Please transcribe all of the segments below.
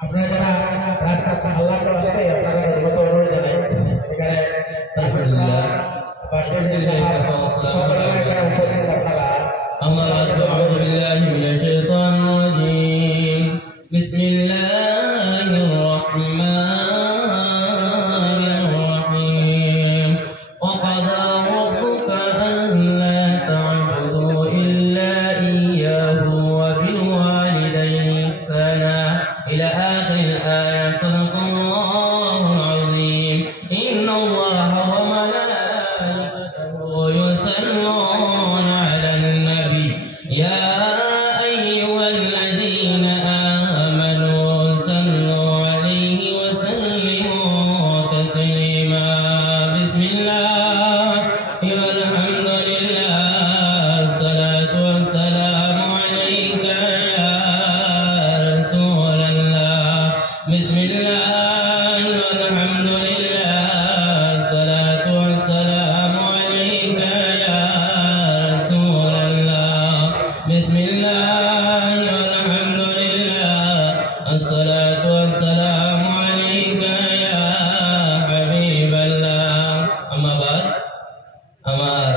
আপনারা যারা রাস্তা আল্লাহর রাস্তায় আপনারা মত অনুরোধ জানাই এখানে তারপর উপস্থিত আপনারা أما بعد أعوذ بالله من الشيطان الرجيم بسم الله الرحمن الرحيم وقضى ربك ألا تعبدوا إلا إياه وبالوالدين إحسانا إلى آخر الآية صدق الله العظيم إن الله وملائكته يصلون على النبي يا أيها الذين آمنوا صلوا عليه وسلموا تسليما بسم الله والحمد لله الصلاة والسلام عليك يا رسول الله بسم الله والحمد لله الصلاة والسلام عليك يا رسول الله بسم الله والحمد لله الصلاة والسلام عليك يا حبيب الله أما بعد আমার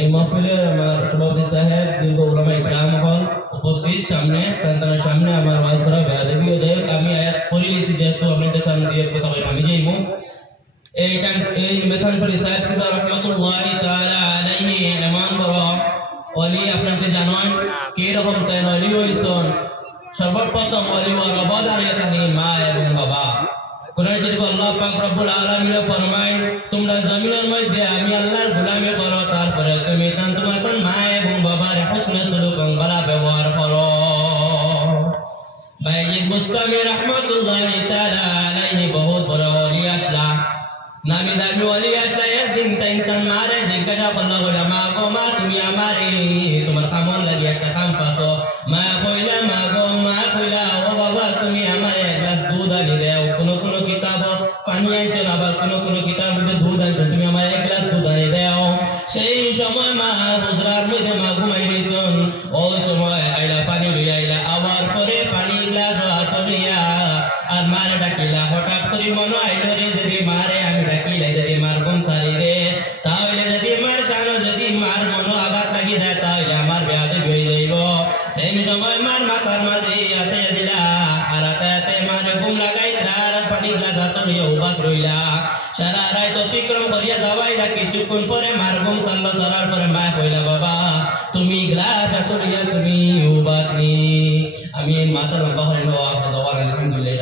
এই মাহফিলের আমার সভাপতি সাহেব দীর্ঘ উলামায়ে কিরাম হল উপস্থিত সামনে তার সামনে আমার ওয়াইসরা বেয়াদবি হয়ে যায় আমি আয়াত পড়ে লিখি যেহেতু আপনাদের সামনে দিয়ে কথা বলি আমি যাইবো এইটা এই মেথান পড়ি সাহেব কিবলা রাহমাতুল্লাহি তাআলা আলাইহি এমন বড় ওলি আপনাদের জানেন কি রকম তাই ওলি হইছেন সর্বপ্রথম ওলি ওয়া রবাদার ইয়াতানি মা এবং বাবা কোরআন শরীফে আল্লাহ পাক রব্বুল আলামিন ফরমায় তোমরা জমিনের মধ্যে আমি আল্লাহর গোলামি করো তারপরে তুমি তোমার মা এবং বাবার হুসনে সুলুক ভালো ব্যবহার করো বাইজিদ মুস্তামি রাহমাতুল্লাহি তাআলা আলাইহি বহুত বড় ওলি আসলা নামি দামি ওলি আসলা একদিন তার মারে জিজ্ঞাসা করলো বলে মা গো মা তুমি আমারে তোমার কামন লাগি একটা কাম পাসো মা কইলা মা গো মা কইলা ও বাবা তুমি আমারে এক গ্লাস দুধ আনি দাও কোন কোন কিতাব পানি আনতে আবার কোন কিতাব মধ্যে দুধ আনতে তুমি আমারে এক গ্লাস দুধ আনি দাও সেই সময় মা হুজরার মধ্যে মা ঘুমাই রইছেন ওই সময় আইলা পানি লইয়া আইলা আবার পরে পানি গ্লাস হাত লইয়া আর মারে ডাকিলা হঠাৎ করে মনে আইলো রে যদি মারে আমি ডাকিলাই যদি মার কোন সারি রে তাহলে যদি মার সানো যদি মার মনো আঘাত লাগি যায় তাহলে আমার বেয়াদবি হয়ে যাইব সেই সময় মার মাথার মাঝে হাতে দিলা আর হাতে মারে ঘুম লাগাই আর পানি গ্লাস হাত লইয়া উবাক রইলা সারা রাত অতিক্রম করিয়া যাওয়াইলা কিছুক্ষণ পরে মার ঘুম সাল্লা সারার পরে মা কইলা বাবা তুমি গ্লাস হাত লইয়া তুমি উবাক নি আমি মাথা লম্বা করে নেওয়া আলহামদুলিল্লাহ